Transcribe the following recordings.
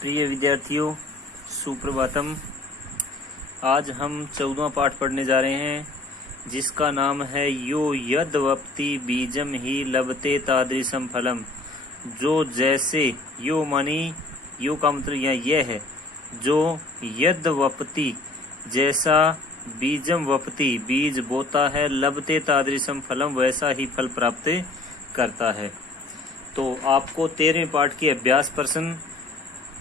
प्रिय विद्यार्थियों, सुप्रभातम। आज हम 14वां पाठ पढ़ने जा रहे हैं, जिसका नाम है यो यद वप्ति बीजम ही लभते तादृशम फलम। जो जैसे, यो मानी, यो का मतलब यह है, जो यद वप्ति जैसा, बीजम वप्ति बीज बोता है, लभते तादृशम फलम वैसा ही फल प्राप्त करता है। तो आपको 13वें पाठ के अभ्यास प्रश्न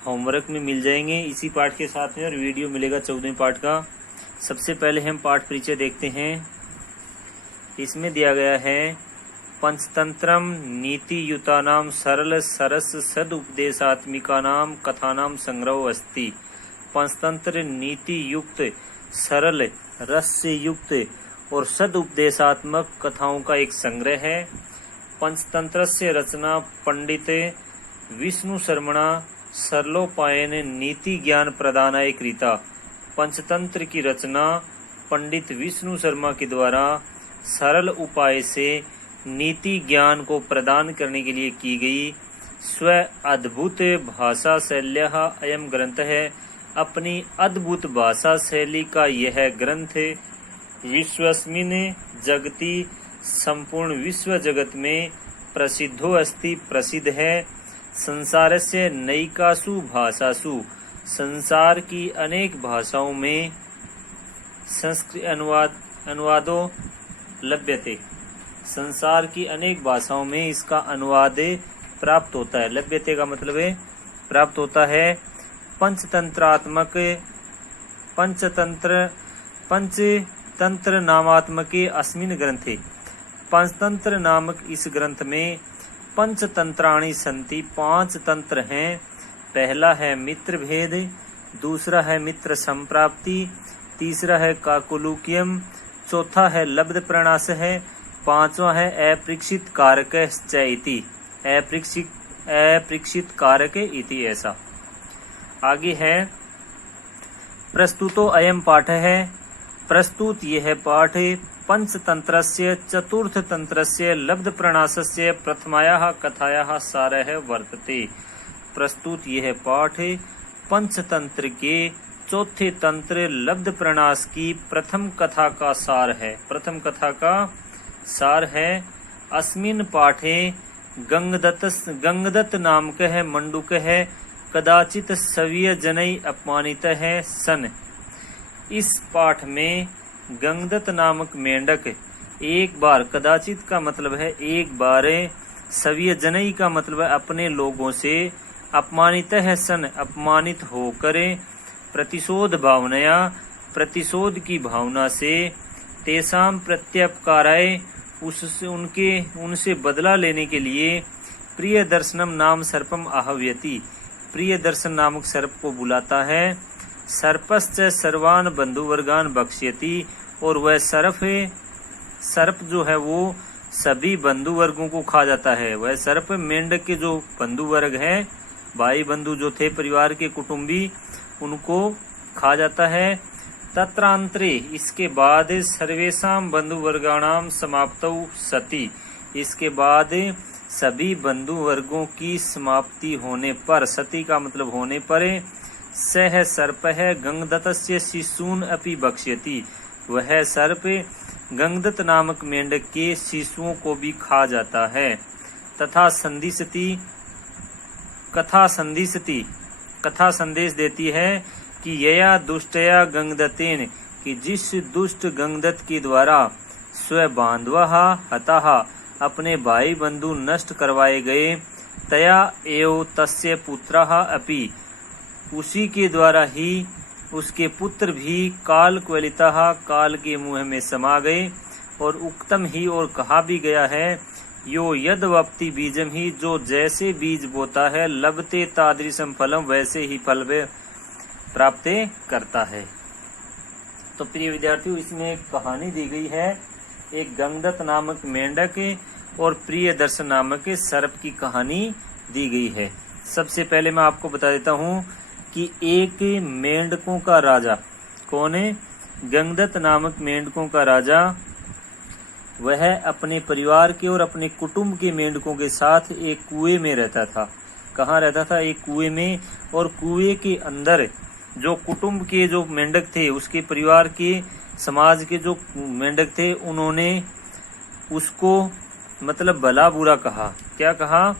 होमवर्क में मिल जाएंगे इसी पाठ के साथ में, और वीडियो मिलेगा 14वें पाठ का। सबसे पहले हम पाठ परिचय देखते हैं। इसमें दिया गया है पंचतंत्रम नीति युतानाम सरल सरस सदुपदेशात्मिकानाम कथानाम संग्रह अस्ति। पंचतंत्र नीति युक्त, सरल, रस से युक्त और सदुपदेशात्मक कथाओं का एक संग्रह है। पंचतंत्र से रचना पंडित विष्णु शर्मणा सरलोपायन नीति ज्ञान प्रदानाय कृता। पंचतंत्र की रचना पंडित विष्णु शर्मा के द्वारा सरल उपाय से नीति ज्ञान को प्रदान करने के लिए की गई स्व अद्भुत भाषा शैल्यः अयम ग्रंथ है। अपनी अद्भुत भाषा शैली का यह ग्रंथ विश्वस्मिन् जगति, संपूर्ण विश्व जगत में प्रसिद्धो अस्ति, प्रसिद्ध है। संसारस्य नैकासु भाषासु, संसार की अनेक भाषाओं में संस्कृत अनुवादो लभ्यते, संसार की अनेक भाषाओं में इसका अनुवाद प्राप्त होता है। लभ्यते का मतलब है प्राप्त होता है। पंचतंत्र नामात्मके अस्मिन् ग्रंथे, पंचतंत्र नामक इस ग्रंथ में पंचतंत्राणि संति, 5 तंत्र हैं। पहला है मित्र भेद, दूसरा है मित्र संप्राप्ति, तीसरा है काकुलुक्यम, चौथा है लब्ध प्रणाश है, 5वां है अपरीक्षित कारक इति, अपरीक्षित कारक इति। ऐसा आगे है प्रस्तुतो अयम पाठ है। प्रस्तुत यह पाठ पंचतंत्रस्य चतुर्थ तंत्रस्य लब्ध प्रणाशस्य प्रथमायाः कथायाः सारः वर्तते। प्रस्तुत यह पाठ पंचतंत्र के चौथे तंत्र लब्ध प्रणाश की प्रथम कथा का सार है। प्रथम कथा का सार है। अस्मिन् पाठे गंगदत्त नामकः मंडूकः कदाचित सवीय जनैः अपमानितः सन। इस पाठ में गंगदत्त नामक मेंढक एक बार, कदाचित का मतलब है एक बार, सवीय जनई का मतलब है अपने लोगों से, अपमानित है सन अपमानित होकर, प्रतिशोध भावनया प्रतिशोध की भावना से, तेसाम प्रत्यपकाराय उससे उनसे बदला लेने के लिए, प्रिय दर्शनम नाम सर्पम आहव्यति, प्रिय दर्शन नामक सर्प को बुलाता है। सर्पश्च सर्वान बंधुवर्गान बक्ष्यति, और वह सर्प जो है वो सभी बंधु वर्गों को खा जाता है। वह सर्प मेंढक के जो बंधु वर्ग है, भाई बंधु जो थे परिवार के कुटुंबी, उनको खा जाता है। तत्रांतरे, इसके बाद सर्वेषां बंधु वर्गाणाम समाप्तौ सति, इसके बाद सभी बंधु वर्गों की समाप्ति होने पर, सती का मतलब होने पर, सह सर्प है गंगदत्तस्य शिशून् अपि भक्ष्यति, वह सर्प गंगदत्त नामक मेंढक के शिशुओं को भी खा जाता है। तथा संदिशति, कथा संदेश देती है कि यया दुष्टया गंगदत्तेन, कि जिस दुष्ट गंगदत्त के द्वारा स्व बांधवः हतः, अपने भाई बंधु नष्ट करवाए गए, तया एव तस्य पुत्रः अपि, उसी के द्वारा ही उसके पुत्र भी काल क्वलितः, काल के मुंह में समा गए। और उक्तम ही, और कहा भी गया है, यो यद वप्ति बीजम ही, जो जैसे बीज बोता है, लभते तादृशम फलम वैसे ही फल प्राप्त करता है। तो प्रिय विद्यार्थियों, इसमें एक कहानी दी गई है, एक गंगदत्त नामक मेंढक और प्रिय दर्शन नामक सर्प की कहानी दी गई है। सबसे पहले मैं आपको बता देता हूँ कि एक मेंढकों का राजा कौन है? गंगदत्त नामक मेंढकों का राजा। वह अपने परिवार के और अपने कुटुंब के मेंढकों के साथ एक कुएं में रहता था। कहाँ रहता था? एक कुएं में। और कुएं के अंदर जो कुटुंब के जो मेंढक थे, उसके परिवार के समाज के जो मेंढक थे, उन्होंने उसको मतलब भला बुरा कहा। क्या कहा?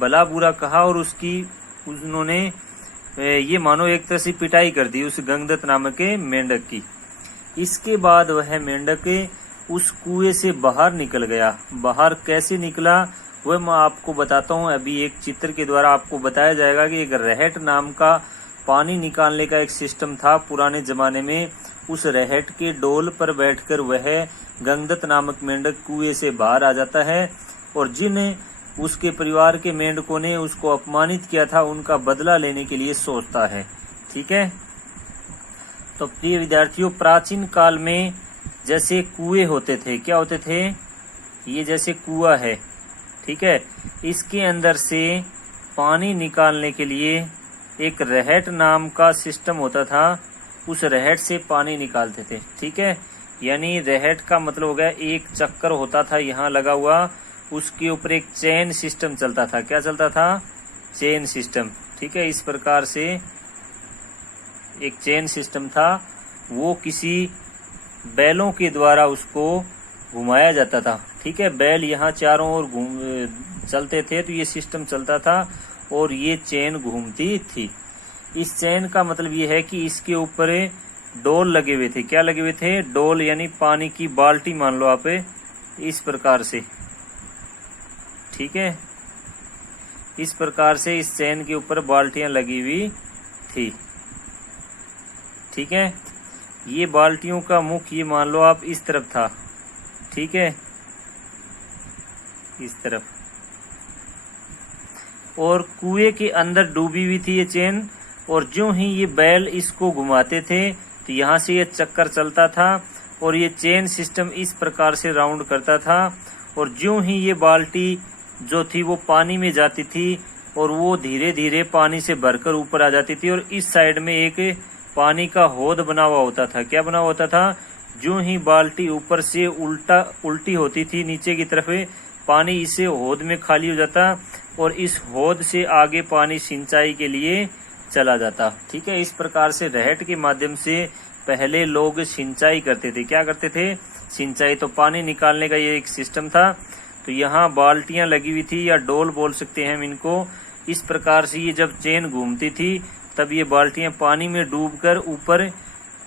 भला बुरा कहा। और उन्होंने ये मानो एक तरह से पिटाई कर दी उस गंगदत्त नामक के मेंढक की। इसके बाद वह मेंढक उस कुएं से बाहर निकल गया। बाहर कैसे निकला वह मैं आपको बताता हूँ। अभी एक चित्र के द्वारा आपको बताया जाएगा कि एक रहट नाम का पानी निकालने का एक सिस्टम था पुराने जमाने में। उस रहट के डोल पर बैठकर वह गंगदत्त नामक मेंढक कुएं से बाहर आ जाता है और जिन उसके परिवार के मेंढकों ने उसको अपमानित किया था उनका बदला लेने के लिए सोचता है। ठीक है। तो प्रिय विद्यार्थियों, प्राचीन काल में जैसे कुएं होते थे, क्या होते थे? ये जैसे कुआं है, ठीक है, इसके अंदर से पानी निकालने के लिए एक रहट नाम का सिस्टम होता था। उस रहट से पानी निकालते थे। ठीक है। यानी रहट का मतलब हो गया एक चक्कर होता था यहाँ लगा हुआ, उसके ऊपर एक चेन सिस्टम चलता था। क्या चलता था? Chain system. ठीक है। इस प्रकार से एक चेन सिस्टम था, वो किसी बैलों के द्वारा उसको घुमाया जाता था। ठीक है। बैल यहाँ चारों ओर चलते थे तो ये सिस्टम चलता था और ये चेन घूमती थी। इस चेन का मतलब ये है कि इसके ऊपर डोल लगे हुए थे। क्या लगे हुए थे? डोल, यानी पानी की बाल्टी मान लो आप, इस प्रकार से। ठीक है। इस प्रकार से इस चेन के ऊपर बाल्टियां लगी हुई थी। ठीक है। ये बाल्टियों का मुख ये मान लो आप इस तरफ था। ठीक है, इस तरफ। और कुएं के अंदर डूबी हुई थी ये चेन। और जो ही ये बैल इसको घुमाते थे तो यहाँ से ये चक्कर चलता था और ये चेन सिस्टम इस प्रकार से राउंड करता था। और जो ही ये बाल्टी जो थी वो पानी में जाती थी और वो धीरे धीरे पानी से भरकर ऊपर आ जाती थी। और इस साइड में एक पानी का हौद बना हुआ होता था। क्या बना हुआ होता था? जो ही बाल्टी ऊपर से उल्टी होती थी नीचे की तरफ, पानी इसे हौद में खाली हो जाता और इस हौद से आगे पानी सिंचाई के लिए चला जाता। ठीक है। इस प्रकार से रहट के माध्यम से पहले लोग सिंचाई करते थे। क्या करते थे? सिंचाई। तो पानी निकालने का ये एक सिस्टम था। तो यहाँ बाल्टियां लगी हुई थी या डोल बोल सकते हैं हम इनको। इस प्रकार से ये जब चेन घूमती थी तब ये बाल्टियां पानी में डूबकर ऊपर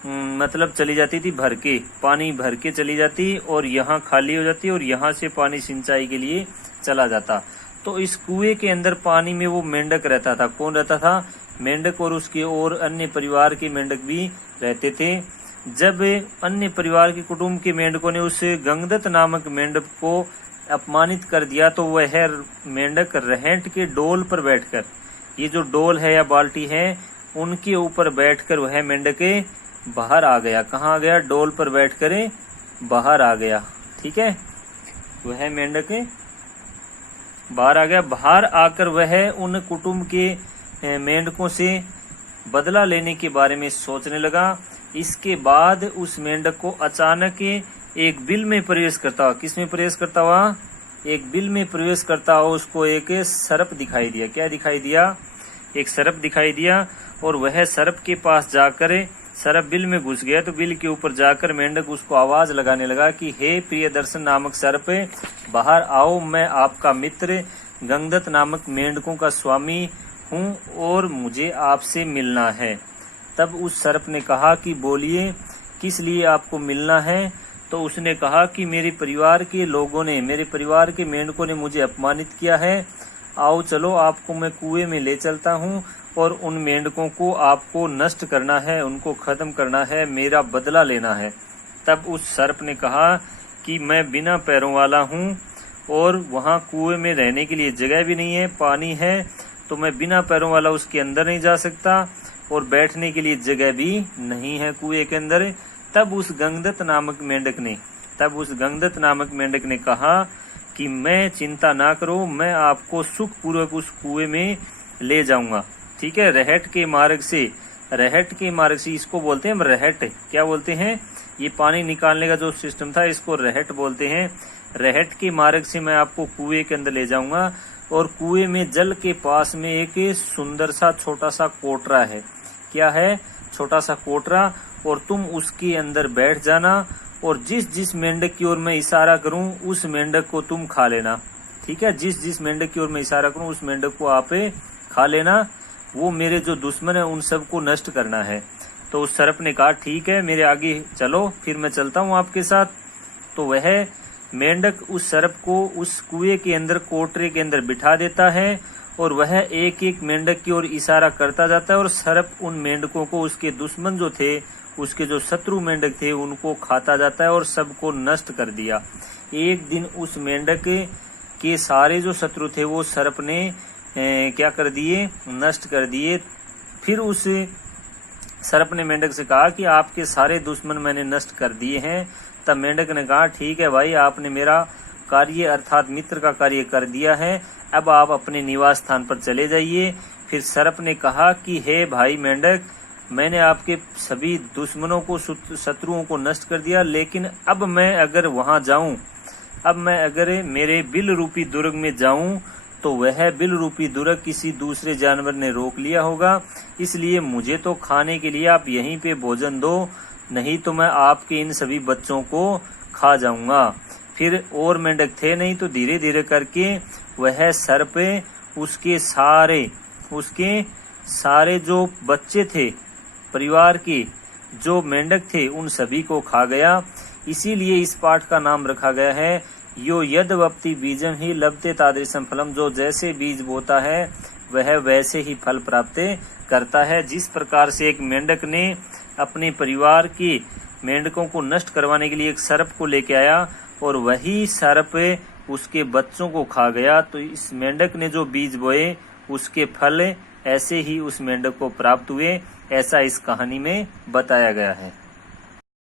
मतलब चली जाती थी, भर के पानी भर के चली जाती और यहाँ खाली हो जाती और यहाँ से पानी सिंचाई के लिए चला जाता। तो इस कुएं के अंदर पानी में वो मेंढक रहता था। कौन रहता था? मेंढक। और उसके और अन्य परिवार के मेंढक भी रहते थे। जब अन्य परिवार के कुटुंब के मेंढकों ने उस गंगदत्त नामक मेंढक को अपमानित कर दिया तो वह मेंढक रहट के डोल पर बैठकर, ये जो डोल है या बाल्टी है उनके ऊपर बैठकर वह मेंढक बाहर आ गया। कहाँ आ गया? डोल पर बैठकर बाहर आ गया। ठीक है। वह मेंढक बाहर आ गया। बाहर आकर वह उन कुटुंब के मेंढकों से बदला लेने के बारे में सोचने लगा। इसके बाद उस मेंढक को अचानक एक बिल में प्रवेश करता हुआ, किस में प्रवेश करता हुआ? एक बिल में प्रवेश करता हुआ उसको एक सर्प दिखाई दिया। क्या दिखाई दिया? एक सर्प दिखाई दिया। और वह सर्प के पास जाकर, सर्प बिल में घुस गया तो बिल के ऊपर जाकर मेंढक उसको आवाज लगाने लगा कि हे प्रियदर्शन नामक सर्प, बाहर आओ, मैं आपका मित्र गंगदत्त नामक मेंढकों का स्वामी हूँ और मुझे आपसे मिलना है। तब उस सर्प ने कहा कि बोलिए, किस लिए आपको मिलना है? तो उसने कहा कि मेरे परिवार के लोगों ने, मेरे परिवार के मेंढकों ने मुझे अपमानित किया है। आओ चलो, आपको मैं कुएं में ले चलता हूँ और उन मेंढकों को आपको नष्ट करना है, उनको खत्म करना है, मेरा बदला लेना है। तब उस सर्प ने कहा कि मैं बिना पैरों वाला हूँ और वहाँ कुएं में रहने के लिए जगह भी नहीं है, पानी है, तो मैं बिना पैरों वाला उसके अंदर नहीं जा सकता और बैठने के लिए जगह भी नहीं है कुएं के अंदर। तब उस गंगदत्त नामक मेंढक ने कहा कि मैं चिंता ना करो, मैं आपको सुखपूर्वक उस कुएं में ले जाऊंगा। ठीक है। रहट के मार्ग से इसको बोलते हैं रहट। क्या बोलते हैं? ये पानी निकालने का जो सिस्टम था इसको रहट बोलते हैं। रहट के मार्ग से मैं आपको कुएं के अंदर ले जाऊंगा और कुएं में जल के पास में एक सुंदर सा छोटा सा कोटरा है। क्या है? छोटा सा कोटरा। और तुम उसके अंदर बैठ जाना और जिस जिस मेंढक की ओर मैं इशारा करूं उस मेंढक को तुम खा लेना। ठीक है, जिस जिस मेंढक की ओर मैं इशारा करूं उस मेंढक को आप खा लेना। वो मेरे जो दुश्मन है उन सबको नष्ट करना है। तो उस सर्प ने कहा ठीक है, मेरे आगे चलो, फिर मैं चलता हूं आपके साथ। तो वह मेंढक उस सर्प को उस कुएं के अंदर कोटरे के अंदर बिठा देता है और वह एक एक मेंढक की ओर इशारा करता जाता है और सर्प उन मेंढकों को, उसके दुश्मन जो थे, उसके जो शत्रु मेंढक थे, उनको खाता जाता है और सबको नष्ट कर दिया। एक दिन उस मेंढक के सारे जो शत्रु थे वो सर्प ने क्या कर दिए? नष्ट कर दिए। फिर उस सर्प ने मेंढक से कहा कि आपके सारे दुश्मन मैंने नष्ट कर दिए हैं। तब मेंढक ने कहा ठीक है भाई, आपने मेरा कार्य अर्थात मित्र का कार्य कर दिया है, अब आप अपने निवास स्थान पर चले जाइए। फिर सर्प ने कहा कि हे भाई मेंढक, मैंने आपके सभी दुश्मनों को, शत्रुओं को नष्ट कर दिया, लेकिन अब मैं अगर वहां जाऊं, अब मैं अगर मेरे बिल रूपी दुर्ग में जाऊं तो वह बिल रूपी दुर्ग किसी दूसरे जानवर ने रोक लिया होगा, इसलिए मुझे तो खाने के लिए आप यहीं पे भोजन दो, नहीं तो मैं आपके इन सभी बच्चों को खा जाऊंगा। फिर और मेंढक थे नहीं, तो धीरे धीरे करके वह सर्प उसके सारे जो बच्चे थे, परिवार के जो मेंढक थे, उन सभी को खा गया। इसीलिए इस पाठ का नाम रखा गया है यो यद वप्ति बीजम ही लभते तादृशम फलम। जो जैसे बीज बोता है वह वैसे ही फल प्राप्त करता है। जिस प्रकार से एक मेंढक ने अपने परिवार के मेंढकों को नष्ट करवाने के लिए एक सर्प को लेके आया और वही सर्प उसके बच्चों को खा गया, तो इस मेंढक ने जो बीज बोए उसके फल ऐसे ही उस मेंढक को प्राप्त हुए, ऐसा इस कहानी में बताया गया है।